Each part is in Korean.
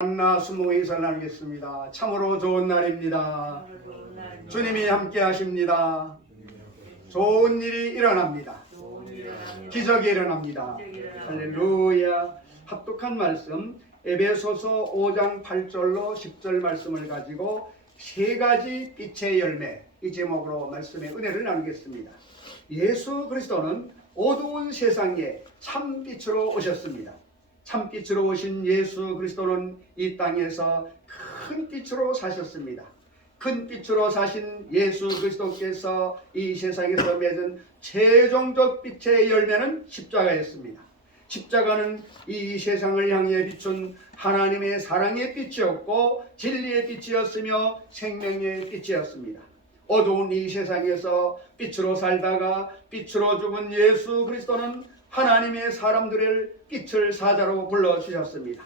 만나 수목회의를 나누겠습니다. 참으로 좋은 날입니다. 주님이 함께 하십니다. 좋은 일이 일어납니다. 기적이 일어납니다. 할렐루야. 합독한 말씀 에베소서 5장 8절로 10절 말씀을 가지고 세 가지 빛의 열매, 이 제목으로 말씀의 은혜를 나누겠습니다. 예수 그리스도는 어두운 세상에 참빛으로 오셨습니다. 참빛으로 오신 예수 그리스도는 이 땅에서 큰 빛으로 사셨습니다. 큰 빛으로 사신 예수 그리스도께서 이 세상에서 맺은 최종적 빛의 열매는 십자가였습니다. 십자가는 이 세상을 향해 비춘 하나님의 사랑의 빛이었고 진리의 빛이었으며 생명의 빛이었습니다. 어두운 이 세상에서 빛으로 살다가 빛으로 죽은 예수 그리스도는 하나님의 사람들을 빛을 사자로 불러주셨습니다.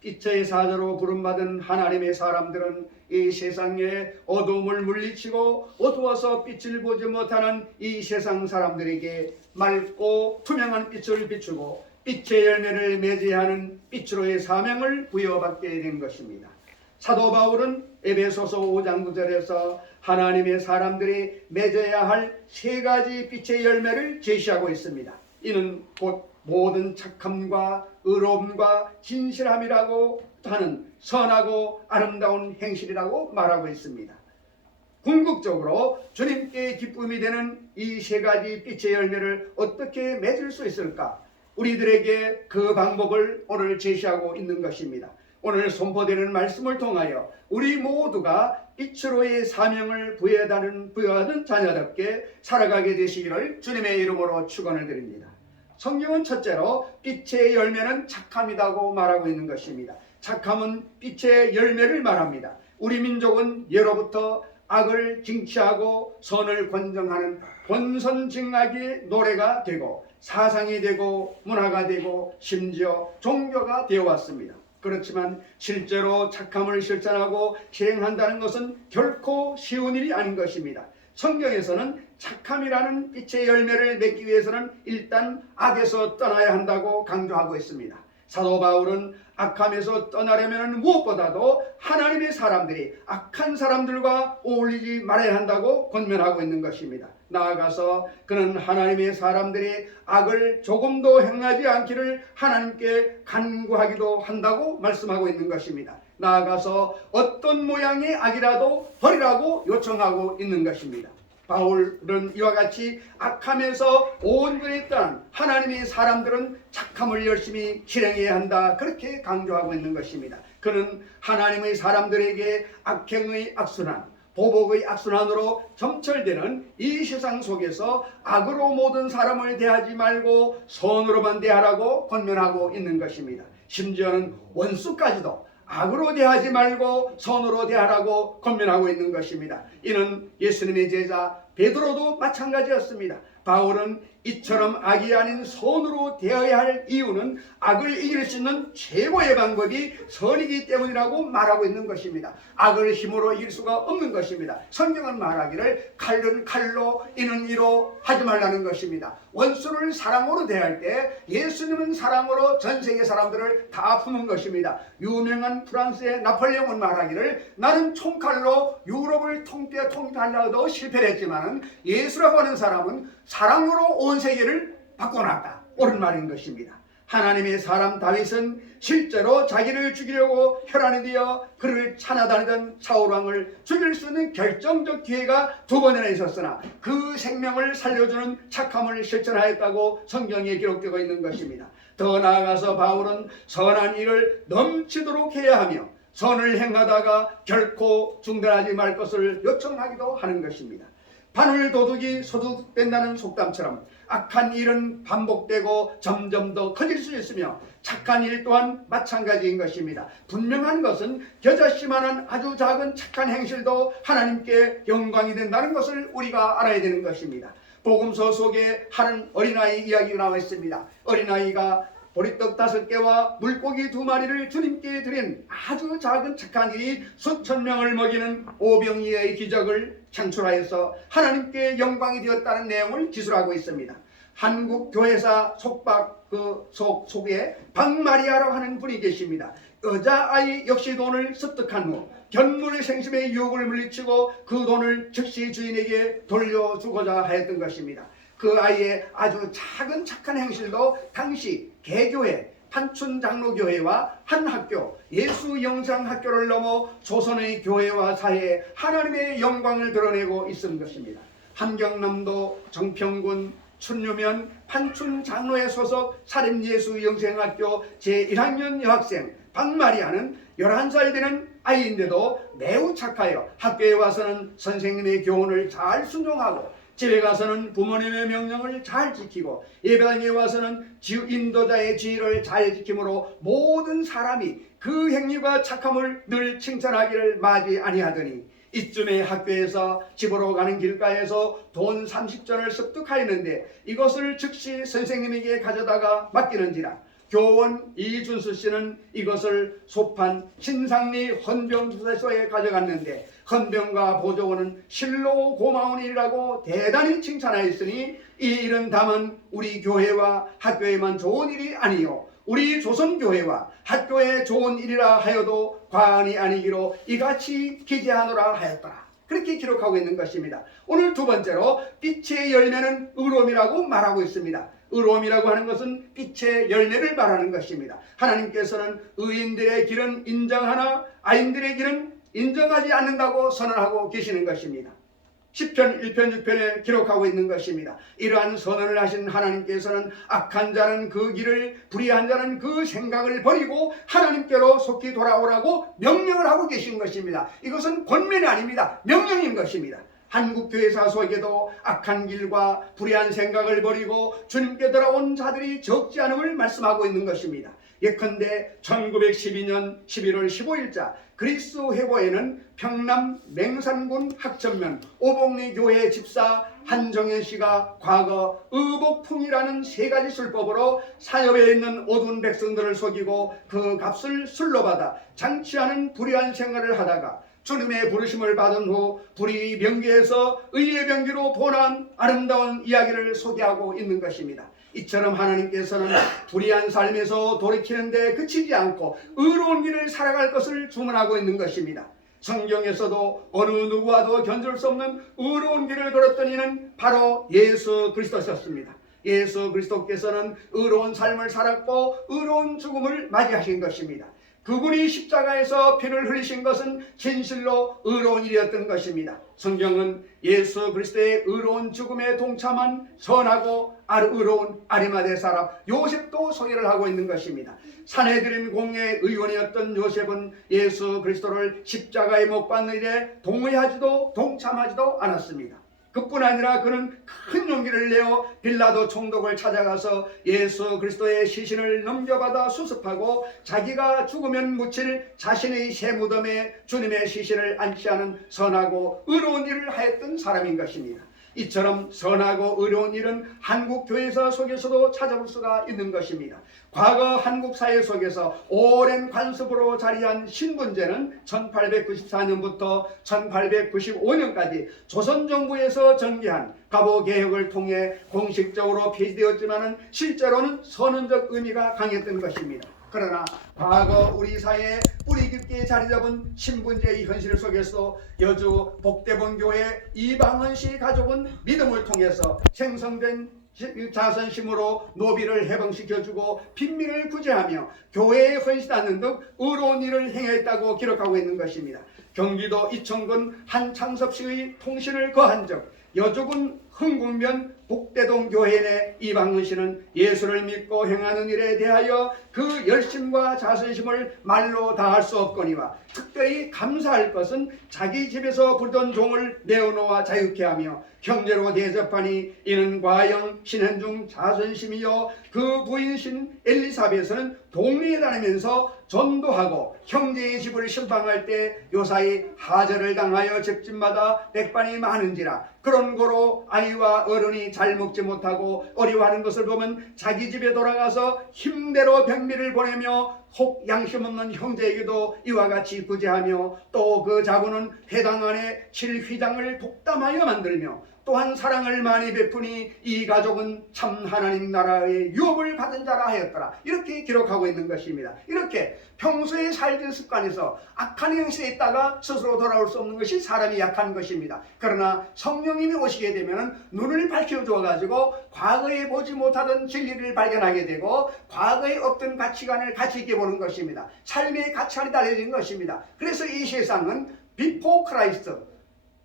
빛의 사자로 부름받은 하나님의 사람들은 이 세상의 어두움을 물리치고 어두워서 빛을 보지 못하는 이 세상 사람들에게 맑고 투명한 빛을 비추고 빛의 열매를 맺어야 하는 빛으로의 사명을 부여받게 된 것입니다. 사도 바울은 에베소서 5장 9절에서 하나님의 사람들이 맺어야 할 세 가지 빛의 열매를 제시하고 있습니다. 이는 곧 모든 착함과 의로움과 진실함이라고 하는 선하고 아름다운 행실이라고 말하고 있습니다. 궁극적으로 주님께 기쁨이 되는 이 세 가지 빛의 열매를 어떻게 맺을 수 있을까? 우리들에게 그 방법을 오늘 제시하고 있는 것입니다. 오늘 선포되는 말씀을 통하여 우리 모두가 빛으로의 사명을 부여하는 자녀답게 살아가게 되시기를 주님의 이름으로 축원을 드립니다. 성경은 첫째로 빛의 열매는 착함이라고 말하고 있는 것입니다. 착함은 빛의 열매를 말합니다. 우리 민족은 예로부터 악을 징치하고 선을 권정하는 본선징악의 노래가 되고 사상이 되고 문화가 되고 심지어 종교가 되어왔습니다. 그렇지만 실제로 착함을 실천하고 실행한다는 것은 결코 쉬운 일이 아닌 것입니다. 성경에서는 착함이라는 빛의 열매를 맺기 위해서는 일단 악에서 떠나야 한다고 강조하고 있습니다. 사도 바울은 악함에서 떠나려면 무엇보다도 하나님의 사람들이 악한 사람들과 어울리지 말아야 한다고 권면하고 있는 것입니다. 나아가서 그는 하나님의 사람들이 악을 조금도 행하지 않기를 하나님께 간구하기도 한다고 말씀하고 있는 것입니다. 나아가서 어떤 모양의 악이라도 버리라고 요청하고 있는 것입니다. 바울은 이와 같이 악함에서 온전히 떠난 하나님의 사람들은 착함을 열심히 실행해야 한다, 그렇게 강조하고 있는 것입니다. 그는 하나님의 사람들에게 악행의 악순환, 보복의 악순환으로 점철되는 이 세상 속에서 악으로 모든 사람을 대하지 말고 선으로만 대하라고 권면하고 있는 것입니다. 심지어는 원수까지도 악으로 대하지 말고 선으로 대하라고 권면하고 있는 것입니다. 이는 예수님의 제자 베드로도 마찬가지였습니다. 바울은 이처럼 악이 아닌 선으로 대해야 할 이유는 악을 이길 수 있는 최고의 방법이 선이기 때문이라고 말하고 있는 것입니다. 악을 힘으로 이길 수가 없는 것입니다. 성경은 말하기를 칼은 칼로 이는 이로 하지 말라는 것입니다. 원수를 사랑으로 대할 때 예수님은 사랑으로 전 세계 사람들을 다 푸는 것입니다. 유명한 프랑스의 나폴레옹은 말하기를 나는 총칼로 유럽을 통폐하려도 실패를 했지만 예수라고 하는 사람은 사랑으로 온 세계를 바꿔놨다, 옳은 말인 것입니다. 하나님의 사람 다윗은 실제로 자기를 죽이려고 혈안이 되어 그를 찾아다니던 사울왕을 죽일 수 있는 결정적 기회가 두 번이나 있었으나 그 생명을 살려주는 착함을 실천하였다고 성경에 기록되어 있는 것입니다. 더 나아가서 바울은 선한 일을 넘치도록 해야 하며 선을 행하다가 결코 중단하지 말 것을 요청하기도 하는 것입니다. 바늘 도둑이 소득된다는 속담처럼 악한 일은 반복되고 점점 더 커질 수 있으며 착한 일 또한 마찬가지인 것입니다. 분명한 것은 겨자씨만한 아주 작은 착한 행실도 하나님께 영광이 된다는 것을 우리가 알아야 되는 것입니다. 복음서 속에 한 어린아이 이야기가 나와 있습니다. 어린아이가 보리떡 5개와 물고기 2마리를 주님께 드린 아주 작은 착한 일이 수천 명을 먹이는 오병이어의 기적을 창출하여서 하나님께 영광이 되었다는 내용을 기술하고 있습니다. 한국 교회사 속에 박마리아라고 하는 분이 계십니다. 여자아이 역시 돈을 습득한 후 견물의 생심의 유혹을 물리치고 그 돈을 즉시 주인에게 돌려주고자 하였던 것입니다. 그 아이의 아주 작은 착한 행실도 당시 개교회 판춘장로교회와 한 학교 예수영상학교를 넘어 조선의 교회와 사회에 하나님의 영광을 드러내고 있는 것입니다. 함경남도 정평군 춘류면 판춘장로회 소속 사립예수영생학교 제1학년 여학생 박마리아는 11살 되는 아이인데도 매우 착하여 학교에 와서는 선생님의 교훈을 잘 순종하고 집에 가서는 부모님의 명령을 잘 지키고 예배당에 와서는 인도자의 지위를 잘 지킴으로 모든 사람이 그 행위와 착함을 늘 칭찬하기를 마지 아니하더니 이쯤에 학교에서 집으로 가는 길가에서 돈 30전을 습득하였는데 이것을 즉시 선생님에게 가져다가 맡기는지라 교원 이준수 씨는 이것을 소판 신상리 헌병주사소에 가져갔는데 헌병과 보조원은 실로 고마운 일이라고 대단히 칭찬하였으니 이 일은 다만 우리 교회와 학교에만 좋은 일이 아니요 우리 조선교회와 학교에 좋은 일이라 하여도 과언이 아니기로 이같이 기재하노라 하였더라. 그렇게 기록하고 있는 것입니다. 오늘 두 번째로 빛의 열매는 의로움이라고 말하고 있습니다. 의로움이라고 하는 것은 빛의 열매를 말하는 것입니다. 하나님께서는 의인들의 길은 인정하나 악인들의 길은 인정하지 않는다고 선언하고 계시는 것입니다. 10편 1편 6편에 기록하고 있는 것입니다. 이러한 선언을 하신 하나님께서는 악한 자는 그 길을 불의한 자는 그 생각을 버리고 하나님께로 속히 돌아오라고 명령을 하고 계신 것입니다. 이것은 권면이 아닙니다. 명령인 것입니다. 한국교회사 속에도 악한 길과 불의한 생각을 버리고 주님께 돌아온 자들이 적지 않음을 말씀하고 있는 것입니다. 예컨대 1912년 11월 15일자 그리스 회고에는 평남 맹산군 학천면 오복리교회 집사 한정현 씨가 과거 의복풍이라는 세 가지 술법으로 사협에 있는 어두운 백성들을 속이고 그 값을 술로 받아 장치하는 불의한 생활을 하다가 주님의 부르심을 받은 후 불의 병기에서 의의 병기로 변한 아름다운 이야기를 소개하고 있는 것입니다. 이처럼 하나님께서는 불의한 삶에서 돌이키는데 그치지 않고 의로운 길을 살아갈 것을 주문하고 있는 것입니다. 성경에서도 어느 누구와도 견줄 수 없는 의로운 길을 걸었던 이는 바로 예수 그리스도셨습니다. 예수 그리스도께서는 의로운 삶을 살았고 의로운 죽음을 맞이하신 것입니다. 그분이 십자가에서 피를 흘리신 것은 진실로 의로운 일이었던 것입니다. 성경은 예수 그리스도의 의로운 죽음에 동참한 선하고 의로운 아리마대 사람 요셉도 소개를 하고 있는 것입니다. 산헤드린 공회의 의원이었던 요셉은 예수 그리스도를 십자가에 못 박는 일에 동의하지도 동참하지도 않았습니다. 그뿐 아니라 그는 큰 용기를 내어 빌라도 총독을 찾아가서 예수 그리스도의 시신을 넘겨받아 수습하고 자기가 죽으면 묻힐 자신의 새 무덤에 주님의 시신을 안치하는 선하고 의로운 일을 하였던 사람인 것입니다. 이처럼 선하고 의로운 일은 한국 교회사 속에서도 찾아볼 수가 있는 것입니다. 과거 한국 사회 속에서 오랜 관습으로 자리한 신분제는 1894년부터 1895년까지 조선정부에서 전개한 갑오개혁을 통해 공식적으로 폐지되었지만 실제로는 선언적 의미가 강했던 것입니다. 그러나 과거 우리 사회에 뿌리 깊게 자리 잡은 신분제의 현실 속에서 여주 복대본교회 이방헌 씨 가족은 믿음을 통해서 생성된 자선심으로 노비를 해방시켜주고 빈민을 구제하며 교회에 헌신하는 등 의로운 일을 행했다고 기록하고 있는 것입니다. 경기도 이천군 한창섭시의 통신을 거한 적 여주군 흥국면 복대동 교회 내 이방헌 씨는 예수를 믿고 행하는 일에 대하여 그 열심과 자선심을 말로 다할 수 없거니와 특별히 감사할 것은 자기 집에서 부르던 종을 내어놓아 자유케 하며 형제로 대접하니 이는 과연 신현중 자선심이요 그 부인신 엘리사벳은 동리에 다니면서 전도하고 형제의 집을 심방할 때 요사이 하절을 당하여 집집마다 백반이 많은지라 그런 거로 아이와 어른이 잘 먹지 못하고 어려워하는 것을 보면 자기 집에 돌아가서 힘대로 병미를 보내며 혹 양심 없는 형제에게도 이와 같이 구제하며 또 그 자고는 회당 안에 7휘장을 복담하여 만들며 또한 사랑을 많이 베푸니 이 가족은 참 하나님 나라의 유업을 받은 자라 하였더라. 이렇게 기록하고 있는 것입니다. 이렇게 평소에 살던 습관에서 악한 형식에 있다가 스스로 돌아올 수 없는 것이 사람이 약한 것입니다. 그러나 성령님이 오시게 되면 눈을 밝혀주어 가지고 과거에 보지 못하던 진리를 발견하게 되고 과거에 없던 가치관을 가치 있게 보는 것입니다. 삶의 가치관이 달라진 것입니다. 그래서 이 세상은 before Christ,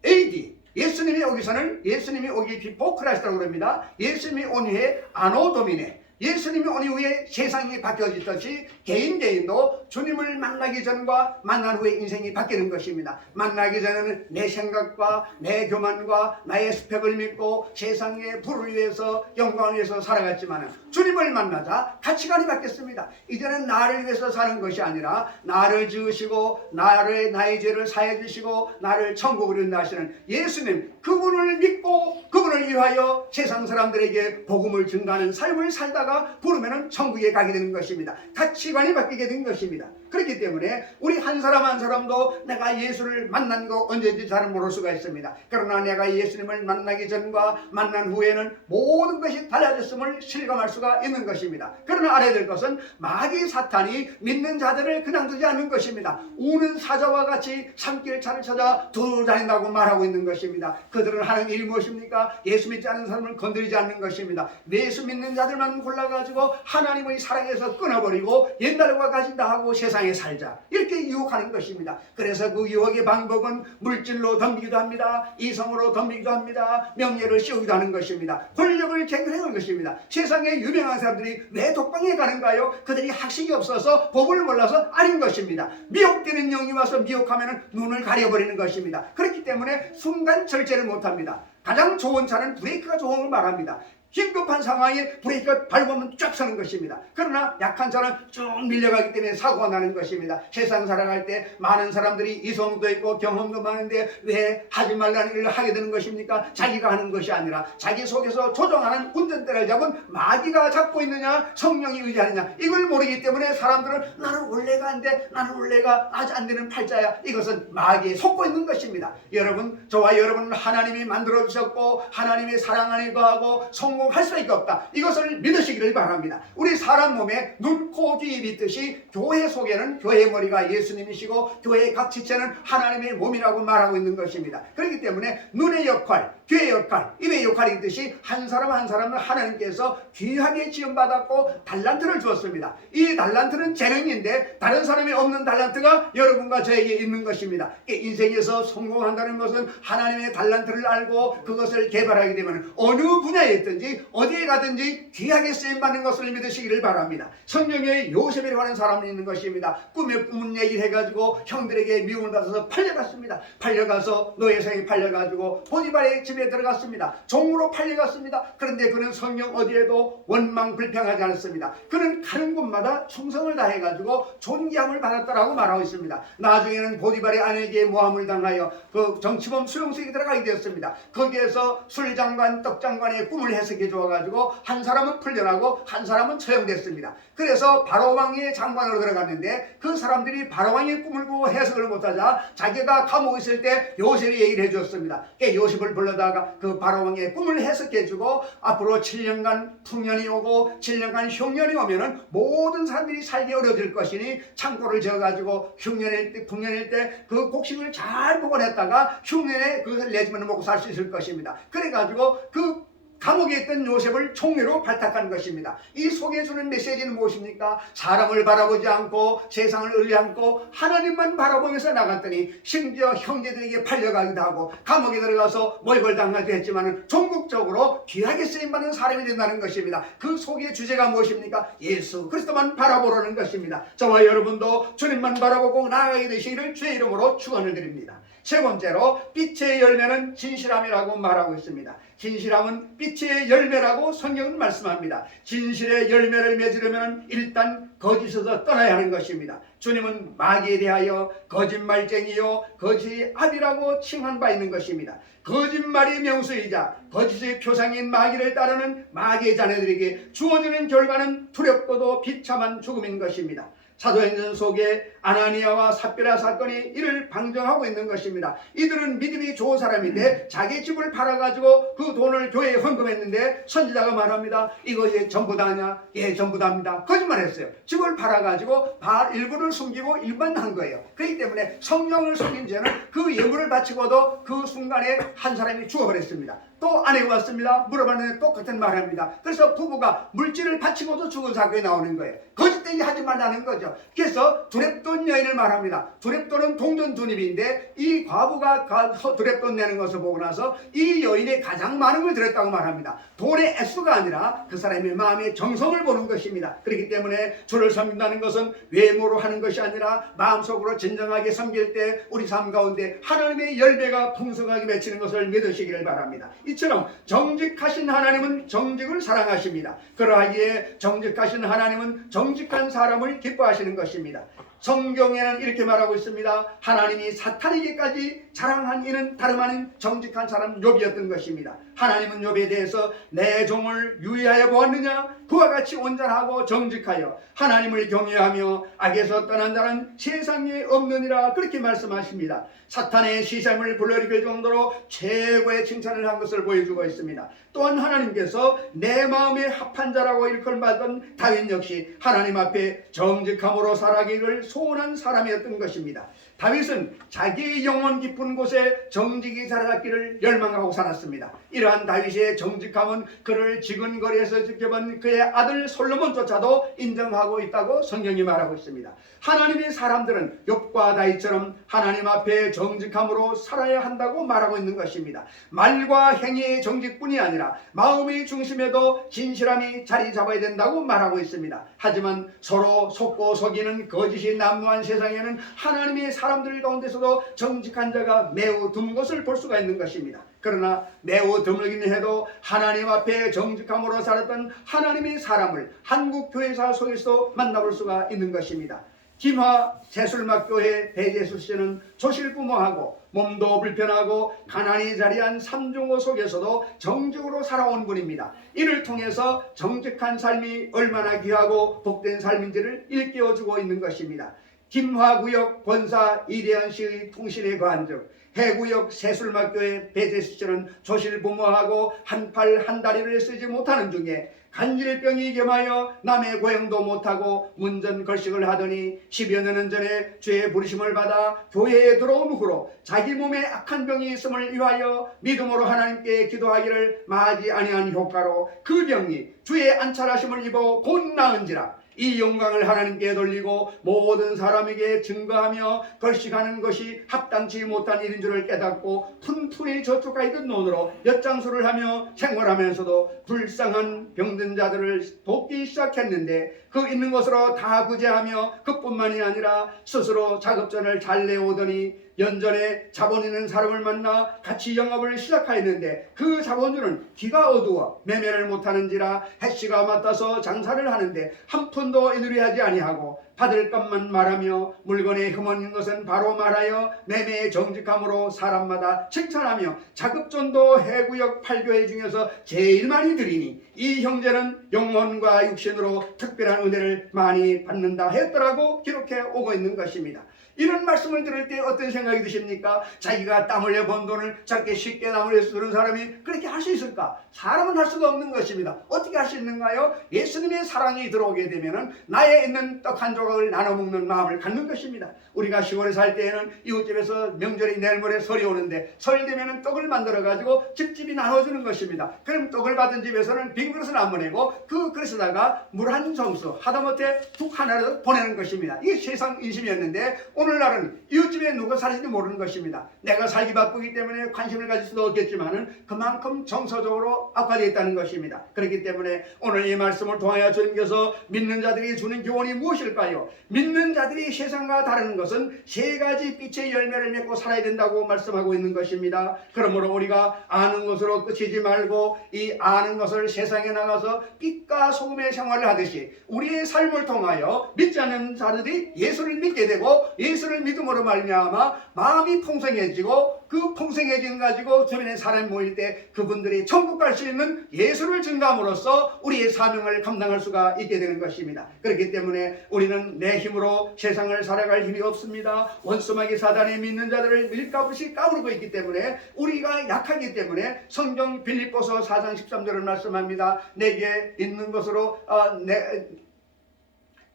AD, 예수님이 오기서는 예수님이 오기 비포 크라이스트라고 그럽니다. 예수님이 온 후에 아노 도미네, 예수님이 온 이후에 세상이 바뀌어지듯이 개인도 주님을 만나기 전과 만난 후에 인생이 바뀌는 것입니다. 만나기 전에는 내 생각과 내 교만과 나의 스펙을 믿고 세상의 부를 위해서 영광을 위해서 살아갔지만 주님을 만나자 가치관이 바뀌었습니다. 이제는 나를 위해서 사는 것이 아니라 나를 지으시고 나의 죄를 사해 주시고 나를 천국으로 인도하시는 예수님, 그분을 믿고 그분을 위하여 세상 사람들에게 복음을 증가하는 삶을 살다가 부르면 천국에 가게 되는 것입니다. 가치관이 바뀌게 된 것입니다. 그렇기 때문에 우리 한 사람 한 사람도 내가 예수를 만난 거 언제든지 잘 모를 수가 있습니다. 그러나 내가 예수님을 만나기 전과 만난 후에는 모든 것이 달라졌음을 실감할 수가 있는 것입니다. 그러나 알아야 될 것은 마귀 사탄이 믿는 자들을 그냥 두지 않는 것입니다. 우는 사자와 같이 산길차를 찾아 돌아다닌다고 말하고 있는 것입니다. 그들은 하는 일이 무엇입니까? 예수 믿지 않는 사람을 건드리지 않는 것입니다. 예수 믿는 자들만 골라가지고 하나님의 사랑에서 끊어버리고 옛날과 가진다 하고 세상에 살자, 이렇게 유혹하는 것입니다. 그래서 그 유혹의 방법은 물질로 덤비기도 합니다. 이성으로 덤비기도 합니다. 명예를 씌우기도 하는 것입니다. 권력을 쟁취하는 것입니다. 세상에 유명한 사람들이 왜 독방에 가는가요? 그들이 학식이 없어서 법을 몰라서 아닌 것입니다. 미혹되는 영이 와서 미혹하면 눈을 가려버리는 것입니다. 그렇기 때문에 순간 절제를 못합니다. 가장 좋은 차는 브레이크가 좋은 걸 말합니다. 긴급한 상황에 브레이크가 밟으면 쫙 서는 것입니다. 그러나 약한 차는 쭉 밀려가기 때문에 사고가 나는 것입니다. 세상 살아갈 때 많은 사람들이 이성도 있고 경험도 많은데 왜 하지 말라는 일을 하게 되는 것입니까? 자기가 하는 것이 아니라 자기 속에서 조종하는 운전대를 잡은 마귀가 잡고 있느냐, 성령이 의지하느냐, 이걸 모르기 때문에 사람들은 나는 원래가 안 돼, 나는 원래가 아직 안 되는 팔자야. 이것은 마귀에 속고 있는 것입니다. 여러분, 저와 여러분은 하나님이 만들어 주셨고 하나님의 사랑 안에 거하고 성공할 수밖에 없다. 이것을 믿으시기를 바랍니다. 우리 사람 몸에 눈, 코, 귀 있듯이 교회 속에는 교회의 머리가 예수님이시고 교회의 각 지체는 하나님의 몸이라고 말하고 있는 것입니다. 그렇기 때문에 눈의 역할, 귀의 역할, 입의 역할이 있듯이 한 사람 한 사람은 하나님께서 귀하게 지음받았고 달란트를 주었습니다. 이 달란트는 재능인데 다른 사람이 없는 달란트가 여러분과 저에게 있는 것입니다. 인생에서 성공한다는 것은 하나님의 달란트를 알고 그것을 개발하게 되면 어느 분야에 있든지 어디에 가든지 귀하게 쓰임받는 것을 믿으시기를 바랍니다. 성령의 요셉이라고 하는 사람이 있는 것입니다. 꿈에 꾸문 얘기를 해가지고 형들에게 미움을 받아서 팔려갔습니다. 팔려가서 노예상에 팔려가지고 보디발의 집에 들어갔습니다. 종으로 팔려갔습니다. 그런데 그는 성령 어디에도 원망 불평하지 않았습니다. 그는 가는 곳마다 충성을 다해가지고 존귀함을 받았다라고 말하고 있습니다. 나중에는 보디발의 아내에게 모함을 당하여 그 정치범 수용소에 들어가게 되었습니다. 거기에서 술장관, 떡장관의 꿈을 해석해 줘가지고 한 사람은 풀려나고 한 사람은 처형됐습니다. 그래서 바로왕의 장관으로 들어갔는데 그 사람들이 바로왕의 꿈을 보고 해석을 못하자 자기가 감옥에 있을 때 요셉이 얘기를 해줬습니다. 요셉을 불러다가 그 바로왕의 꿈을 해석해주고 앞으로 7년간 풍년이 오고 7년간 흉년이 오면은 모든 사람들이 살기 어려워질 것이니 창고를 지어가지고 흉년일 때 풍년일 때 그 곡식을 잘 보관했다가 흉년에 그것을 내주면 먹고 살 수 있을 것입니다. 그래가지고 그 감옥에 있던 요셉을 총리로 발탁한 것입니다. 이 속에 주는 메시지는 무엇입니까? 사람을 바라보지 않고 세상을 의뢰 않고 하나님만 바라보면서 나갔더니 심지어 형제들에게 팔려가기도 하고 감옥에 들어가서 모욕을 당하기도 했지만 전국적으로 귀하게 쓰임받는 사람이 된다는 것입니다. 그 속의 주제가 무엇입니까? 예수 그리스도만 바라보라는 것입니다. 저와 여러분도 주님만 바라보고 나아가게 되시기를 주의 이름으로 축원을 드립니다. 세 번째로 빛의 열매는 진실함이라고 말하고 있습니다. 진실함은 빛의 열매라고 성경은 말씀합니다. 진실의 열매를 맺으려면 일단 거짓에서 떠나야 하는 것입니다. 주님은 마귀에 대하여 거짓말쟁이요 거짓의 아비라고 칭한 바 있는 것입니다. 거짓말이 명수이자 거짓의 표상인 마귀를 따르는 마귀의 자녀들에게 주어지는 결과는 두렵고도 비참한 죽음인 것입니다. 사도행전 속에 아나니아와 삽비라 사건이 이를 방정하고 있는 것입니다. 이들은 믿음이 좋은 사람인데 자기 집을 팔아가지고 그 돈을 교회에 헌금했는데 선지자가 말합니다. 이것이 전부다냐? 예, 전부답니다. 거짓말했어요. 집을 팔아가지고 일부를 숨기고 일반한 거예요. 그렇기 때문에 성령을 숨긴 죄는 그 예물을 바치고도 그 순간에 한 사람이 죽어버렸습니다. 또 아내가 왔습니다. 물어봤는데 똑같은 말을 합니다. 그래서 부부가 물질을 바치고도 죽은 사건이 나오는 거예요. 거짓되게 하지 말라는 거죠. 그래서 두렙돈 여인을 말합니다. 두렙돈은 동전 두립인데 이 과부가 두렙돈 내는 것을 보고 나서 이 여인이 가장 많은 걸 드렸다고 말합니다. 돈의 액수가 아니라 그 사람의 마음의 정성을 보는 것입니다. 그렇기 때문에 주를 섬긴다는 것은 외모로 하는 것이 아니라 마음속으로 진정하게 섬길 때 우리 삶 가운데 하나님의 열매가 풍성하게 맺히는 것을 믿으시기를 바랍니다. 이처럼 정직하신 하나님은 정직을 사랑하십니다. 그러하기에 정직하신 하나님은 정직한 사람을 기뻐하시는 것입니다. 성경에는 이렇게 말하고 있습니다. 하나님이 사탄에게까지 자랑한 이는 다름 아닌 정직한 사람 욥이었던 것입니다. 하나님은 욥에 대해서 내 종을 유의하여 보았느냐? 그와 같이 온전하고 정직하여 하나님을 경외하며 악에서 떠난 자는 세상에 없느니라 그렇게 말씀하십니다. 사탄의 시샘을 불러일으킬 정도로 최고의 칭찬을 한 것을 보여주고 있습니다. 또한 하나님께서 내 마음에 합한 자라고 일컬 받던 다윗 역시 하나님 앞에 정직함으로 살아가기를 소원한 사람이었던 것입니다. 다윗은 자기의 영혼 깊은 곳에 정직이 자라기를 열망하고 살았습니다. 이러한 다윗의 정직함은 그를 지근거리에서 지켜본 그의 아들 솔로몬조차도 인정하고 있다고 성경이 말하고 있습니다. 하나님의 사람들은 욥과 다윗처럼 하나님 앞에 정직함으로 살아야 한다고 말하고 있는 것입니다. 말과 행위의 정직뿐이 아니라 마음의 중심에도 진실함이 자리 잡아야 된다고 말하고 있습니다. 하지만 서로 속고 속이는 거짓이 난무한 세상에는 하나님의 사람들 가운데서도 정직한 자가 매우 드문 것을 볼 수가 있는 것입니다. 그러나 매우 드물기는 해도 하나님 앞에 정직함으로 살았던 하나님의 사람을 한국 교회사 속에서 만나볼 수가 있는 것입니다. 김하 새술막교회 배재수 씨는 조실부모하고 몸도 불편하고 가난이 자리한 삼중호 속에서도 정직으로 살아온 분입니다. 이를 통해서 정직한 삶이 얼마나 귀하고 복된 삶인지를 일깨워주고 있는 것입니다. 김화구역 권사 이대현 씨의 통신에 거한 즉 해구역 새술막교회 배재수 씨는 조실부모하고 한 팔 한 다리를 쓰지 못하는 중에 간질병이 겸하여 남의 고행도 못하고 문전걸식을 하더니 10여 년 전에 죄의 부르심을 받아 교회에 들어온 후로 자기 몸에 악한 병이 있음을 위하여 믿음으로 하나님께 기도하기를 마하지 아니한 효과로 그 병이 주의 안찰하심을 입어 곧 나은지라. 이 영광을 하나님께 돌리고 모든 사람에게 증거하며 걸식하는 것이 합당치 못한 일인 줄을 깨닫고 푼푼히 저축하이던 돈으로 엿장수를 하며 생활하면서도 불쌍한 병든 자들을 돕기 시작했는데 그 있는 것으로 다 구제하며 그뿐만이 아니라 스스로 작업전을 잘 내오더니 연전에 자본 있는 사람을 만나 같이 영업을 시작하였는데 그 자본주는 귀가 어두워 매매를 못하는지라 해씨가 맞다서 장사를 하는데 한 푼도 인우리하지 아니하고 받을 것만 말하며 물건에 흠없는 것은 바로 말하여 매매의 정직함으로 사람마다 칭찬하며 자급전도 해구역 8교회 중에서 제일 많이 드리니 이 형제는 영혼과 육신으로 특별한 은혜를 많이 받는다 했더라고 기록해 오고 있는 것입니다. 이런 말씀을 들을 때 어떤 생각이 드십니까? 자기가 땀 흘려 번 돈을 작게 쉽게 땀 흘려 쓰는 사람이 그렇게 할 수 있을까? 사람은 할 수가 없는 것입니다. 어떻게 할 수 있는가요? 예수님의 사랑이 들어오게 되면 나에 있는 떡 한 조각을 나눠 먹는 마음을 갖는 것입니다. 우리가 시골에 살 때에는 이웃집에서 명절이 내일 모레 설이 오는데 설 되면 떡을 만들어 가지고 집집이 나눠주는 것입니다. 그럼 떡을 받은 집에서는 빈 그릇을 안 보내고 그 그릇에다가 물 한 정수 하다못해 국 하나를 보내는 것입니다. 이게 세상 인심이었는데 오늘날은 이웃집에 누가 사는지 모르는 것입니다. 내가 살기 바쁘기 때문에 관심을 가질 수도 없겠지만은 그만큼 정서적으로 악화되어 있다는 것입니다. 그렇기 때문에 오늘 이 말씀을 통하여 주님께서 믿는 자들이 주는 교훈이 무엇일까요? 믿는 자들이 세상과 다른 것은 세 가지 빛의 열매를 맺고 살아야 된다고 말씀하고 있는 것입니다. 그러므로 우리가 아는 것으로 끝이지 말고 이 아는 것을 세상에 나가서 빛과 소금의 생활을 하듯이 우리의 삶을 통하여 믿지 않는 자들이 예수를 믿게 되고 예수를 믿음으로 말미암아 마음이 풍성해지고 그 풍성해진 가지고 주변에 사람이 모일 때 그분들이 천국 갈 수 있는 예수를 증감으로써 우리의 사명을 감당할 수가 있게 되는 것입니다. 그렇기 때문에 우리는 내 힘으로 세상을 살아갈 힘이 없습니다. 원수마귀 사단이 믿는 자들을 밀가부시 까부르고 있기 때문에 우리가 약하기 때문에 성경 빌립보서 4장 13절을 말씀합니다. 내게 있는 것으로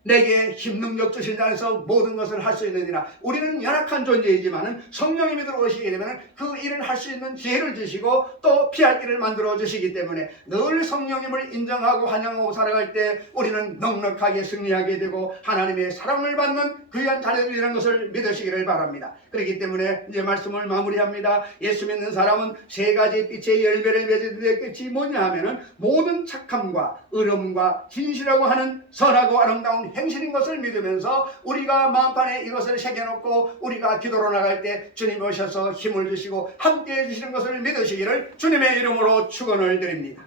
내게 힘 능력 주신 자에서 모든 것을 할 수 있느니라. 우리는 연약한 존재이지만 성령님이 들어오시게 되면 그 일을 할 수 있는 지혜를 주시고 또 피할 길을 만들어 주시기 때문에 늘 성령님을 인정하고 환영하고 살아갈 때 우리는 넉넉하게 승리하게 되고 하나님의 사랑을 받는 귀한 자녀들이라는 것을 믿으시기를 바랍니다. 그렇기 때문에 이제 말씀을 마무리합니다. 예수 믿는 사람은 세 가지 빛의 열매를 맺을 때 끝이 뭐냐 하면은 모든 착함과 의로움과 진실하고 하는 선하고 아름다운 행실인 것을 믿으면서 우리가 마음판에 이것을 새겨놓고 우리가 기도로 나갈 때 주님 오셔서 힘을 주시고 함께해 주시는 것을 믿으시기를 주님의 이름으로 축원을 드립니다.